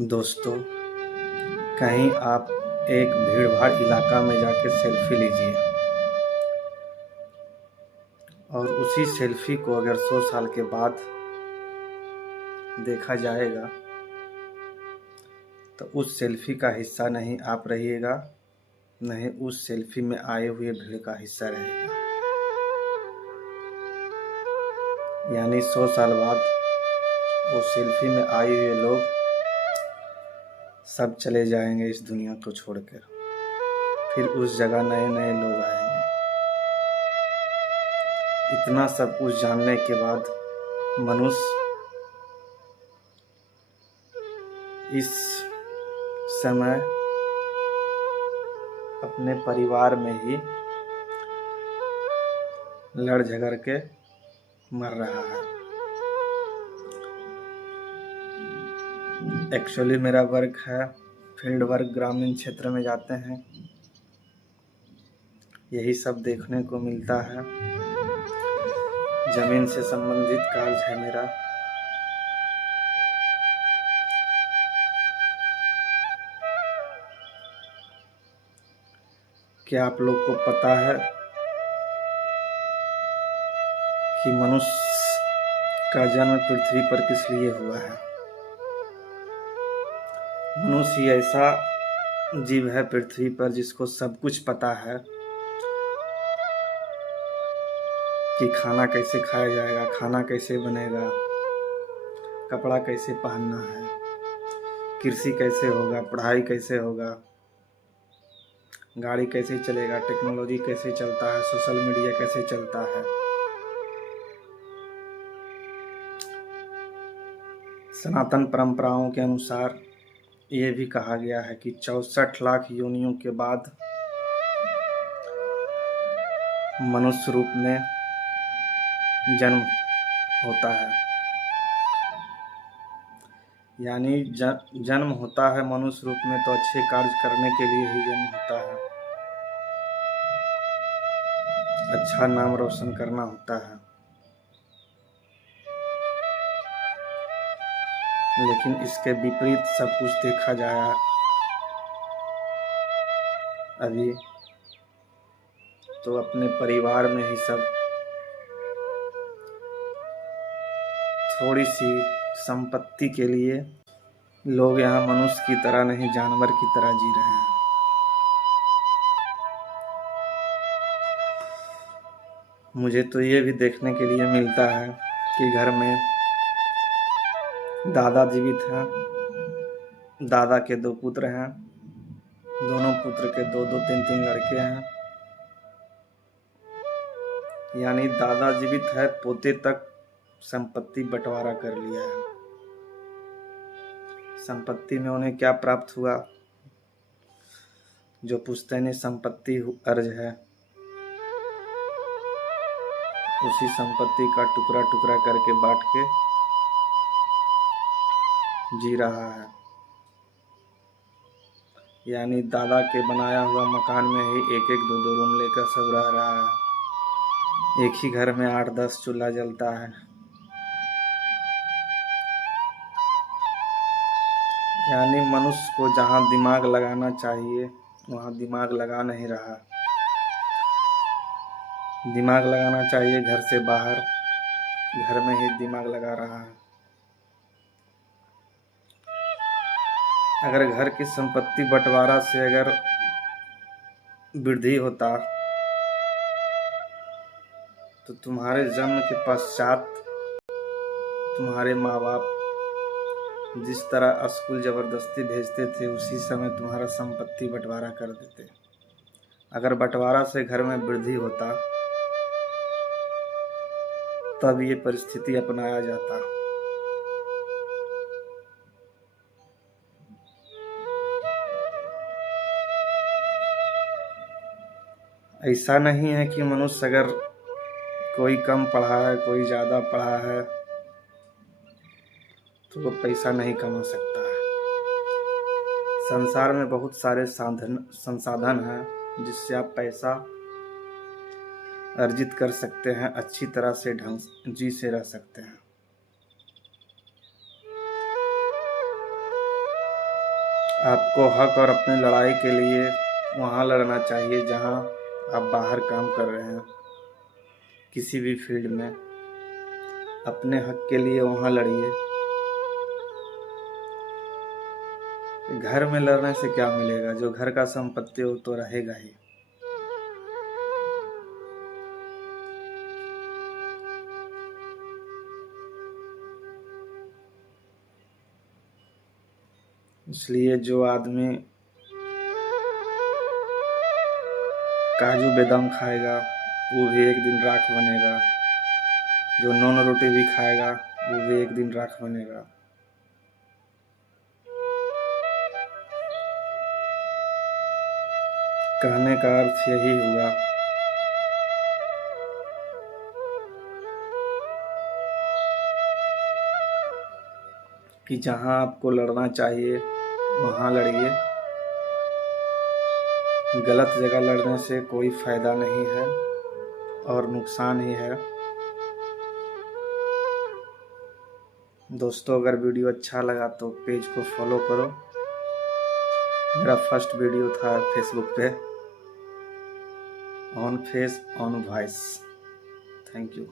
दोस्तों, कहीं आप एक भीड़-भाड़ इलाका में जाके सेल्फी लीजिए और उसी सेल्फी को अगर 100 साल के बाद देखा जाएगा तो उस सेल्फी का हिस्सा नहीं आप रहिएगा, नहीं उस सेल्फी में आए हुए भीड़ का हिस्सा रहेगा। यानी 100 साल बाद वो सेल्फी में आए हुए लोग सब चले जाएंगे इस दुनिया को छोड़कर। फिर उस जगह नए-नए लोग आएंगे। इतना सब कुछ जानने के बाद मनुष्य इस समय अपने परिवार में ही लड़ झगड़ के मर रहा है। एक्चुअली मेरा वर्क है फील्ड वर्क, ग्रामीण क्षेत्र में जाते हैं, यही सब देखने को मिलता है। जमीन से संबंधित कार्य है मेरा। क्या आप लोग को पता है कि मनुष्य का जन्म पृथ्वी पर किस लिए हुआ है? मनुष्य ऐसा जीव है पृथ्वी पर जिसको सब कुछ पता है कि खाना कैसे खाया जाएगा, खाना कैसे बनेगा, कपड़ा कैसे पहनना है, कृषि कैसे होगा, पढ़ाई कैसे होगा, गाड़ी कैसे चलेगा, टेक्नोलॉजी कैसे चलता है, सोशल मीडिया कैसे चलता है। सनातन परंपराओं के अनुसार ये भी कहा गया है कि 64 लाख योनियों के बाद मनुष्य रूप में जन्म होता है। यानी जन्म होता है मनुष्य रूप में तो अच्छे कार्य करने के लिए ही जन्म होता है, अच्छा नाम रोशन करना होता है। लेकिन इसके विपरीत सब कुछ देखा जाए अभी तो अपने परिवार में ही सब थोड़ी सी संपत्ति के लिए लोग यहाँ मनुष्य की तरह नहीं जानवर की तरह जी रहे हैं। मुझे तो ये भी देखने के लिए मिलता है कि घर में दादा जीवित हैं, दादा के 2 पुत्र हैं, दोनों पुत्र के 2-2, 3-3 लड़के हैं। यानी दादा जीवित है, पोते तक संपत्ति बंटवारा कर लिया है। संपत्ति में उन्हें क्या प्राप्त हुआ? जो पुश्तैनी संपत्ति अर्ज है, उसी संपत्ति का टुकड़ा टुकड़ा करके बांट के जी रहा है। यानी दादा के बनाया हुआ मकान में ही 1-1, 2-2 रूम लेकर सब रह रहा है। एक ही घर में 8-10 चूल्हा जलता है। यानी मनुष्य को जहाँ दिमाग लगाना चाहिए वहाँ दिमाग लगा नहीं रहा। दिमाग लगाना चाहिए घर से बाहर, घर में ही दिमाग लगा रहा है। अगर घर की संपत्ति बंटवारा से अगर वृद्धि होता तो तुम्हारे जन्म के पश्चात तुम्हारे माँ बाप जिस तरह स्कूल जबरदस्ती भेजते थे उसी समय तुम्हारा संपत्ति बंटवारा कर देते। अगर बंटवारा से घर में वृद्धि होता तब ये परिस्थिति अपनाया जाता। ऐसा नहीं है कि मनुष्य अगर कोई कम पढ़ा है, कोई ज़्यादा पढ़ा है तो वो पैसा नहीं कमा सकता है। संसार में बहुत सारे संसाधन हैं जिससे आप पैसा अर्जित कर सकते हैं, अच्छी तरह से ढंग जी से रह सकते हैं। आपको हक और अपनी लड़ाई के लिए वहाँ लड़ना चाहिए जहाँ आप बाहर काम कर रहे हैं। किसी भी फील्ड में अपने हक के लिए वहाँ लड़िए। घर में लड़ने से क्या मिलेगा? जो घर का संपत्ति हो तो रहेगा ही। इसलिए जो आदमी काजू बादाम खाएगा वो भी एक दिन राख बनेगा। जो नॉन रोटी भी खाएगा वो भी एक दिन राख बनेगा। कहने का अर्थ यही हुआ कि जहां आपको लड़ना चाहिए वहां लड़िए। गलत जगह लड़ने से कोई फायदा नहीं है और नुकसान ही है। दोस्तों, अगर वीडियो अच्छा लगा तो पेज को फॉलो करो। मेरा फर्स्ट वीडियो था फेसबुक पे, on face on voice. Thank you.